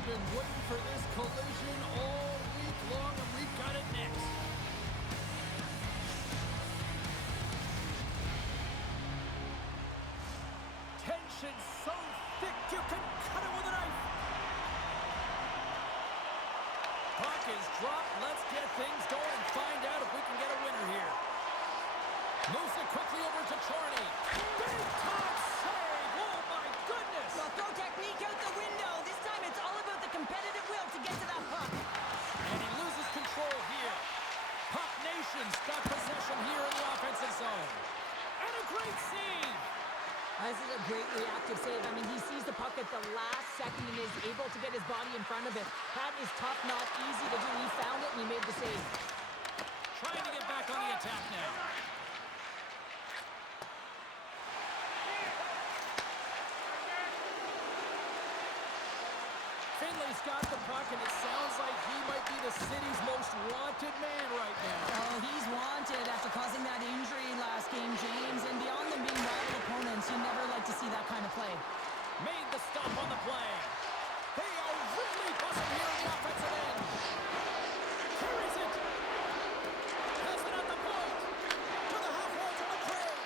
have been waiting for this collision all week long, and we've got it next. Tension so thick you can cut it with a knife. Puck is dropped. Let's get things going and find out if we can get a winner here. Moves it quickly over to Charney. Big time save. Oh, my goodness. Well, throw technique out the window. This time it's all about the competitive will to get to that puck. And he loses control here. Puck Nation's got possession here in the offensive zone. And a great save. This is a great reactive save. I mean, he sees the puck at the last second and is able to get his body in front of it. That is tough, not easy to do. He found it and he made the save. Trying to get back on the attack now. Finley's got the puck, and it sounds like he might be the city's most wanted man right now. Oh, he's wanted after causing that injury last game, James. And beyond them being rival opponents, you never like to see that kind of play. Made the stop on the play. They are really buzzing here in the offensive end. Carries it. Has it at the point. To the half wall to McRae.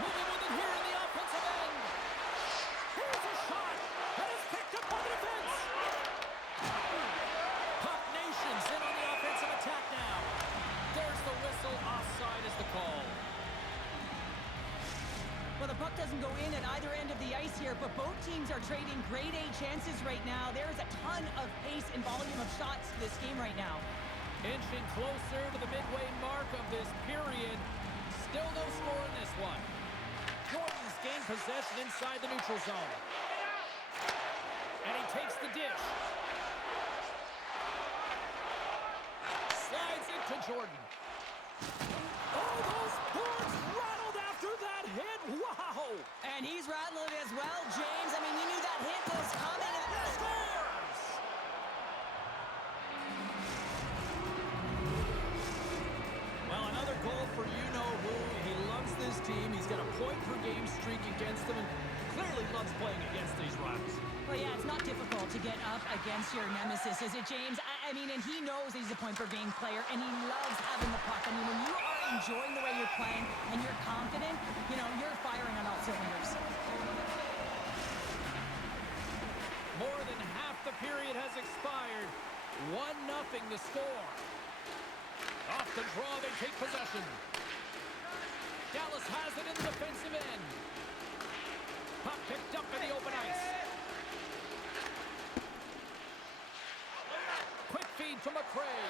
Moving with it here in the offensive end. Here's a shot. And it's picked up by the defense. Puck Nation's in on the offensive attack now. There's the whistle. Offside is the call. Well, the puck doesn't go in at either end of the ice here, but both teams are trading grade A chances right now. There is a ton of pace and volume of shots this game right now. Inching closer to the midway mark of this period. Still no score in this one. Jordan's gained possession inside the neutral zone. And he takes the dish. Slides it to Jordan. Oh, those boards rattled after that hit. Wow! And he's rattling as well, James. I mean, you knew that hit was coming. And Scores! Well, another goal for you-know-who. He loves this team. He's got a point-per-game streak against them and clearly loves playing against these rivals. Well, yeah, it's not difficult to get up against your nemesis, is it, James? I mean, and he knows he's a point-per-game player, and he loves having the puck. I mean, when you are enjoying the way you're playing and you're confident, you know, you're firing on all cylinders. More than half the period has expired. 1-0 the score. Off the draw, they take possession. Dallas has it in the defensive end. Puck picked up in the open ice. Quick feed to McRae.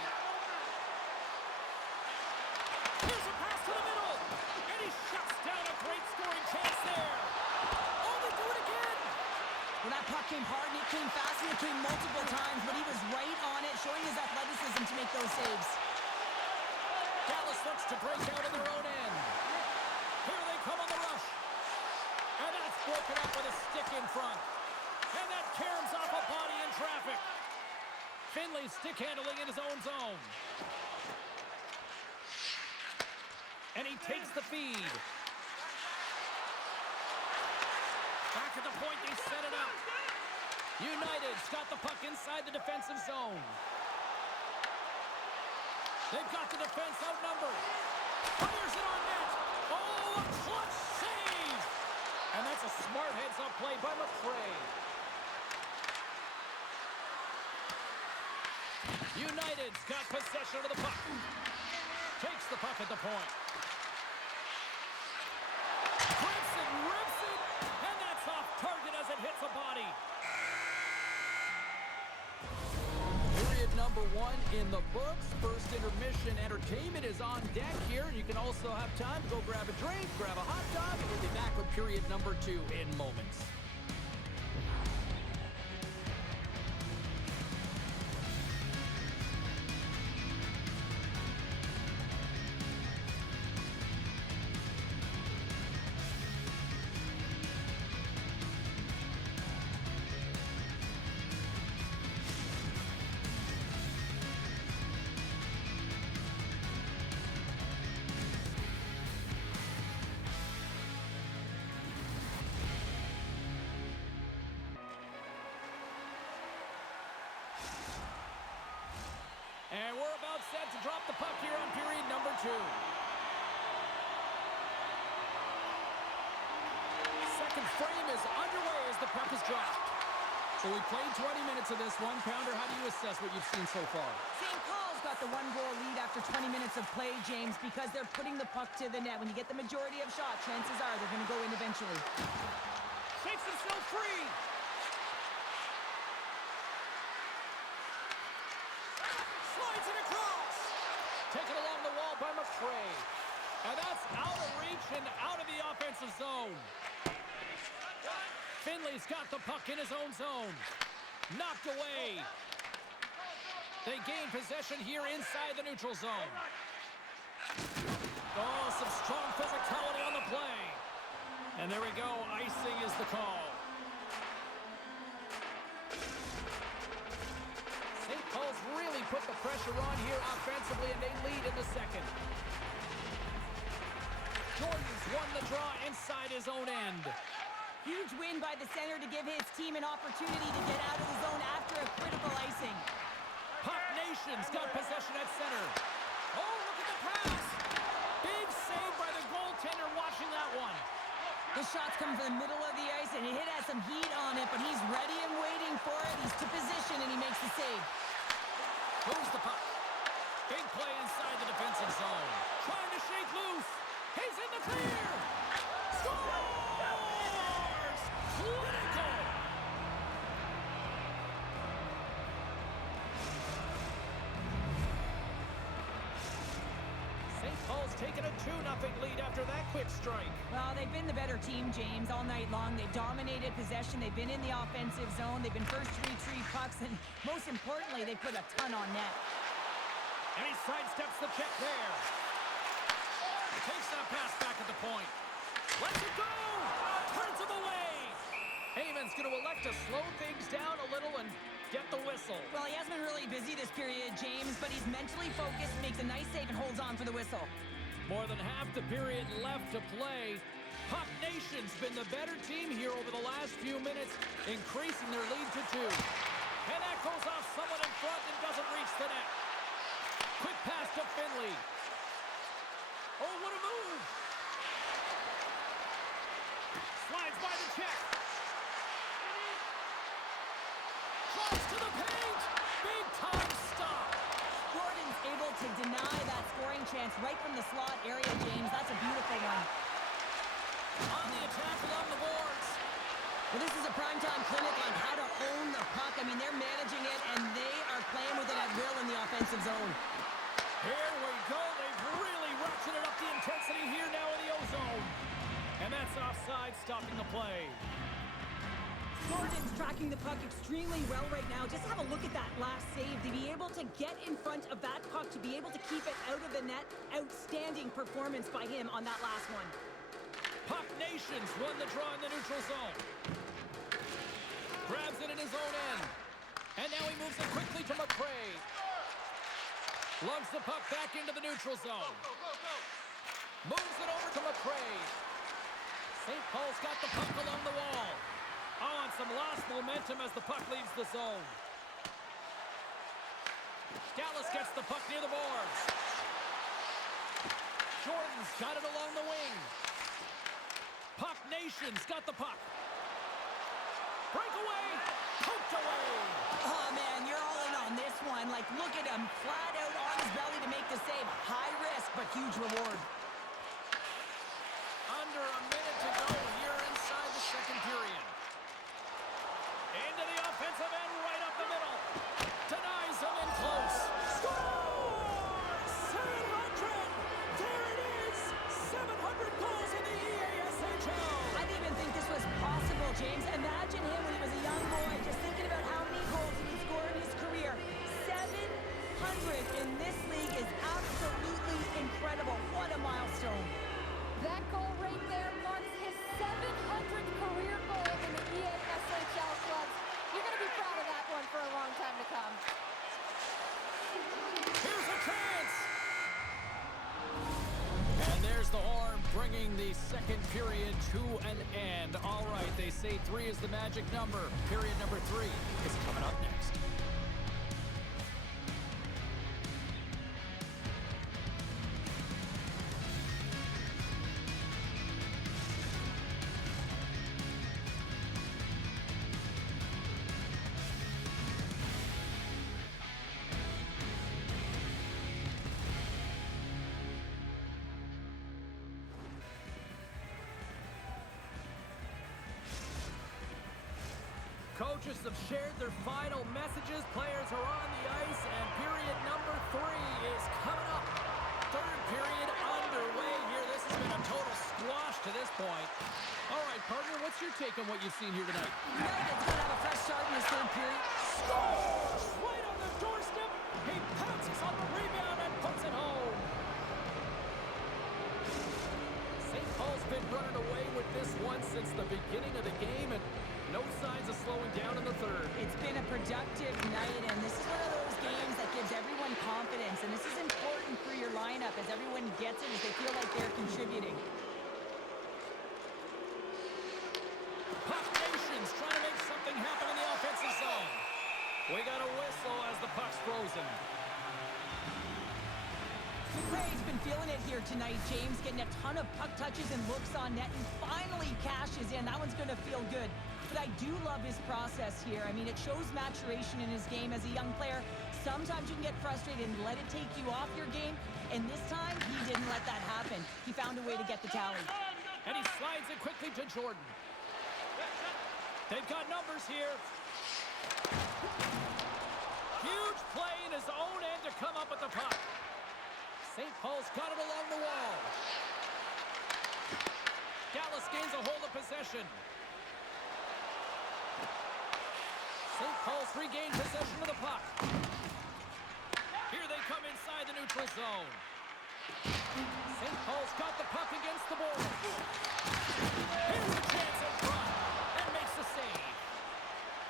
Here's a pass to the middle. And he shuts down a great scoring chance there. Oh, they do it again. Well, that puck came hard, and it came fast, and it came multiple times, but he was right on it, showing his athleticism to make those saves. Dallas looks to break out of their own end. Here they come on the rush. And that's broken up with a stick in front. And that caroms off a body in traffic. Finley stick handling in his own zone. And he takes the feed. Back at the point, they set it up. United's got the puck inside the defensive zone. They've got the defense outnumbered. Fires it on net. Oh, a clutch save! And that's a smart heads-up play by McRae. United's got possession of the puck. Takes the puck at the point. Grips it, rips it, and that's off target as it hits a body. Period number 1 in the books. First intermission entertainment is on deck here. You can also have time to go grab a drink, grab a hot dog, and we'll be back with period number 2 in moments. And we're about set to drop the puck here on period number 2. Second frame is underway as the puck is dropped. So we played 20 minutes of this one. Pounder, how do you assess what you've seen so far? St. Paul's got the 1-goal lead after 20 minutes of play, James, because they're putting the puck to the net. When you get the majority of shots, chances are they're going to go in eventually. Shakes himself free. Slides it across. Taken along the wall by McCray. And that's out of reach and out of the offensive zone. Finley's got the puck in his own zone. Knocked away. They gain possession here inside the neutral zone. Oh, some strong physicality on the play. And there we go. Icing is the call. St. Paul's really put the pressure on here offensively, and they lead in the second. Jordan's won the draw inside his own end. Huge win by the center to give his team an opportunity to get out of the zone after a critical icing. Puck Nation's got possession at center. Oh, look at the pass. Big save by the goaltender watching that one. The shots come from the middle of the ice, and it has some heat on it, but he's ready and waiting for it. He's to position, and he makes the save. Moves the puck. Big play inside the defensive zone. Trying to shake loose. He's in the clear. Scores! Clinical! St. Paul's taken a 2-0 lead after that quick strike. Well, they've been the better team, James, all night long. They've dominated possession. They've been in the offensive zone. They've been first to retrieve pucks, and most importantly, they put a ton on net. And he sidesteps the check there. Takes that pass back at the point. Lets it go! Turns him away! Heyman's going to elect to slow things down a little and get the whistle. Well, he has been really busy this period, James, but he's mentally focused, makes a nice save, and holds on for the whistle. More than half the period left to play. Puck Nation's been the better team here over the last few minutes, increasing their lead to 2. And that goes off someone in front and doesn't reach the net. Quick pass to Finley. Oh, what a move! Slides by the check. Drops to the paint. Big time stop. Gordon's able to deny that scoring chance right from the slot area, James. That's a beautiful one. On the attack along the boards. Well, this is a primetime clinic on how to own the puck. I mean, they're managing it, and they are playing with it at will in the offensive zone. Here we go. They've really ratcheted up the intensity here now in the O-zone. And that's offside, stopping the play. Gordon's tracking the puck extremely well right now. Just have a look at that last save. To be able to get in front of that puck, to be able to keep it out of the net, outstanding performance by him on that last one. Puck Nations won the draw in the neutral zone. Grabs it in his own end. And now he moves it quickly to McCray. Lugs the puck back into the neutral zone. Moves it over to McCray. St. Paul's got the puck along the wall. Oh, and some lost momentum as the puck leaves the zone. Dallas gets the puck near the boards. Jordan's got it along the wing. Puck Nation's got the puck. Breakaway, poked away. Oh, man, you're all in on this one. Like, look at him, flat out on his belly to make the save. High risk, but huge reward. Under a minute to go here inside the second period. Into the offensive end, right up the middle. Denies him in close. Score! 700! There it is! 700 goals in the EASHL! I didn't even think this was possible, James. Imagine him when he was a young boy, just thinking about how many goals he would score in his career. 700 in this league is absolutely incredible. What a milestone. That goal right there marks his 700th career goal in the EASHL clubs. You're going to be proud of that one for a long time to come. Here's a chance! And there's the horn, bringing the second period to an end. All right, they say 3 is the magic number. Period number 3 is coming up next. coaches have shared their final messages. Players are on the ice, and period number 3 is coming up. Third period underway here. This has been a total squash to this point. All right, partner, what's your take on what you've seen here tonight? United's going to have a fresh start in this third period. Scores! Right on the doorstep. He pounces on the rebound and puts it home. St. Paul's been running away with this one since the beginning of the game, and no signs of slowing down in the third. It's been a productive night, and this is one of those games that gives everyone confidence, and this is important for your lineup as everyone gets it, as they feel like they're contributing. Puck Nation's trying to make something happen in the offensive zone. We got a whistle as the puck's frozen. McRae's been feeling it here tonight, James, getting a ton of puck touches and looks on net, and finally cashes in. That one's going to feel good. But I do love his process here. I mean, it shows maturation in his game as a young player. Sometimes you can get frustrated and let it take you off your game, and this time, he didn't let that happen. He found a way to get the tally. And he slides it quickly to Jordan. They've got numbers here. Huge play in his own end to come up with the puck. St. Paul's got it along the wall. Dallas gains a hold of possession. St. Paul's regained possession of the puck. Here they come inside the neutral zone. St. Paul's got the puck against the boards. Here's a chance in front, and makes the save.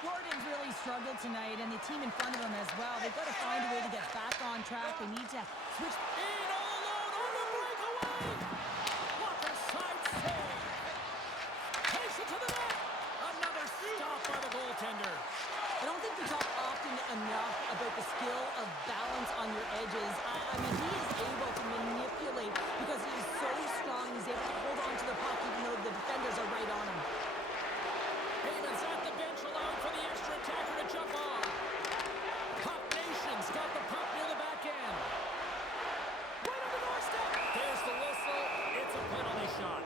Gordon's really struggled tonight, and the team in front of him as well. They've got to find a way to get back on track. They need to switch. In all alone on the breakaway. Walker side save. Takes it to the net. Another stop by the goaltender. I don't think we talk often enough about the skill of balance on your edges. I mean, he is able to manipulate because he is so strong. He's able to hold on to the puck even though the defenders are right on him. Heyman's at the bench allowing for the extra attacker to jump on. Puck Nation's got the puck near the back end. Right on the doorstep. There's the whistle. It's a penalty shot.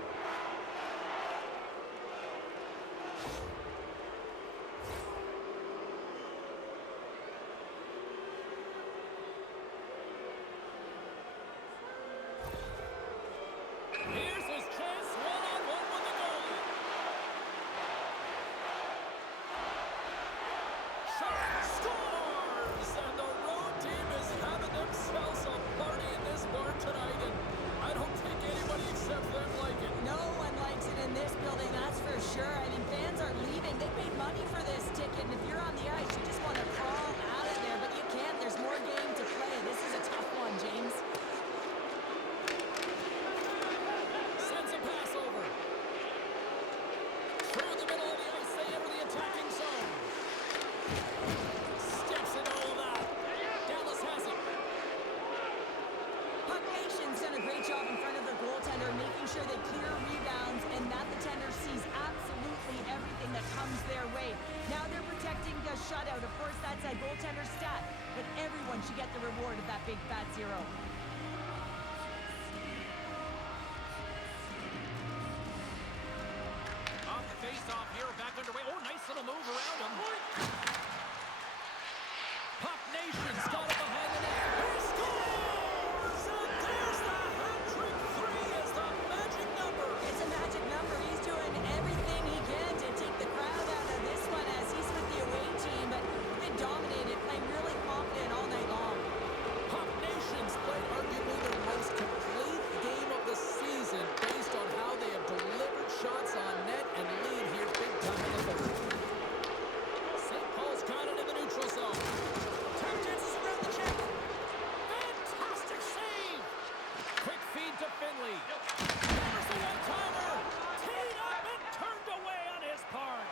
Here's his chance, one-on-one with the goalie. Shot scores! And the road team is having themselves a party in this bar tonight, and I don't think anybody except them like it. No one likes it in this building, that's for sure. I mean, fans are leaving. They paid money for this ticket, and if you're on the ice, you just want to crawl out of there, but you can't. There's more game to play. This is a tough one, James. Sends a pass over. Through the middle of the ice, they enter the attacking zone. Steps into all of that. Dallas has it. Puck Nation's done a great job in front of the goaltender, making sure they clear rebounds and that the tender sees absolutely everything that comes their way. Now they're protecting the shutout. Of course, that's a goaltender stat, but everyone should get the reward of that big fat zero. Off the face-off here, back underway. Oh, nice little move around him. Puck Nation's got it behind the net. He scores! And there's the hat-trick. 3 is the magic number. It's a magic number. He's doing everything he can to take the crowd out of this one as he's with the away team, but been dominated, playing really confident all night long. Puck Nation's played arguably their most complete game of the season based on how they have delivered shots on net and lead here big time in the third. St. Paul's got it in the neutral zone. Tap dances around the check. Fantastic save. Quick feed to Finley. There's the one-timer. Teed up and turned away on his part.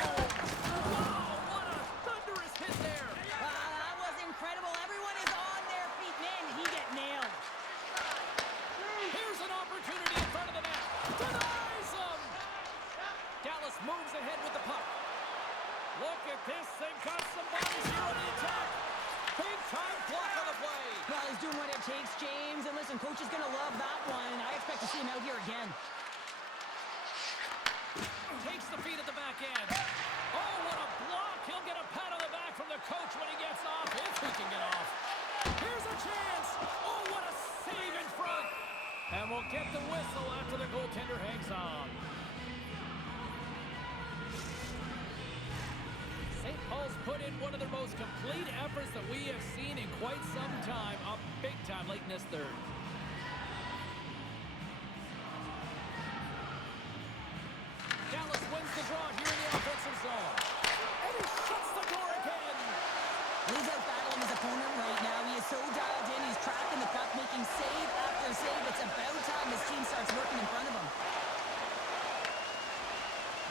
Wow, what a thunderous hit there. That was incredible. Everyone is on their feet. Man, he get nailed. Here's an opportunity in front of the net. Denies him. Dallas moves ahead with the puck. Look at this. They've got some bodies here on the attack. Big-time block on the play. Well, he's doing what it takes, James. And listen, coach is going to love that one. I expect to see him out here again. Takes the feed at the back end. Oh, what a block. He'll get a pat on the back from the coach when he gets off, if he can get off. Here's a chance. Oh, what a save in front. And we'll get the whistle after the goaltender hangs on. St. Paul's put in one of their most complete efforts that we have seen in quite some time. Up big time late in this third. Dallas wins the draw here in the offensive zone. And he shuts the door again. He's out battling his opponent right now. He is so dialed in. He's tracking the puck, making save after save. It's about time his team starts working in front of him.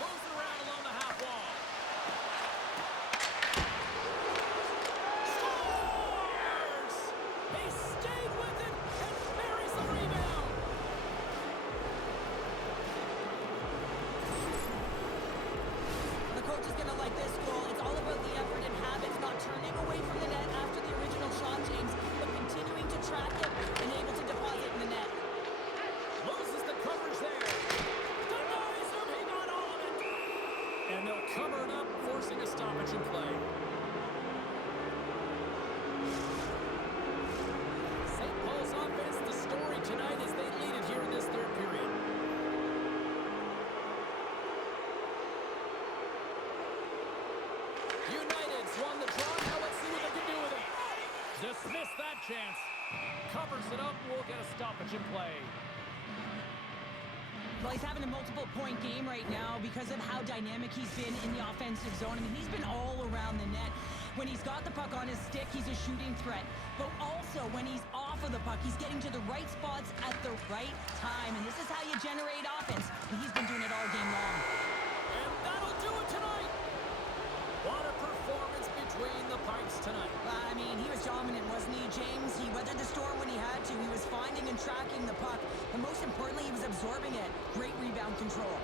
Moves it around along the half wall. Scores! He stayed with it and buries the rebound. The coach is going to like this goal. It's all about the effort and habits, not turning away from the net after the original shot, James, but continuing to track it and able to deposit in the net. Loses the coverage there. Denies him. He got all of it. And they'll cover it up, forcing a stoppage in play. St. Paul's offense, the story tonight as they lead it here in this third period. United's won the draw. Now let's see what they can do with it. Dismiss that chance. Covers it up. We'll get a stoppage in play. Well, he's having a multiple-point game right now because of how dynamic he's been in the offensive zone. I mean, he's been all around the net. When he's got the puck on his stick, he's a shooting threat. But also, when he's off of the puck, he's getting to the right spots at the right time. And this is how you generate offense. And he's been doing it all game long. And that'll do it tonight. What a performance between the pipes tonight. I mean, he was dominant, wasn't he, James? He weathered the storm when he had to. He was finding and tracking the puck. But most importantly, he was absorbing it. Great rebound control.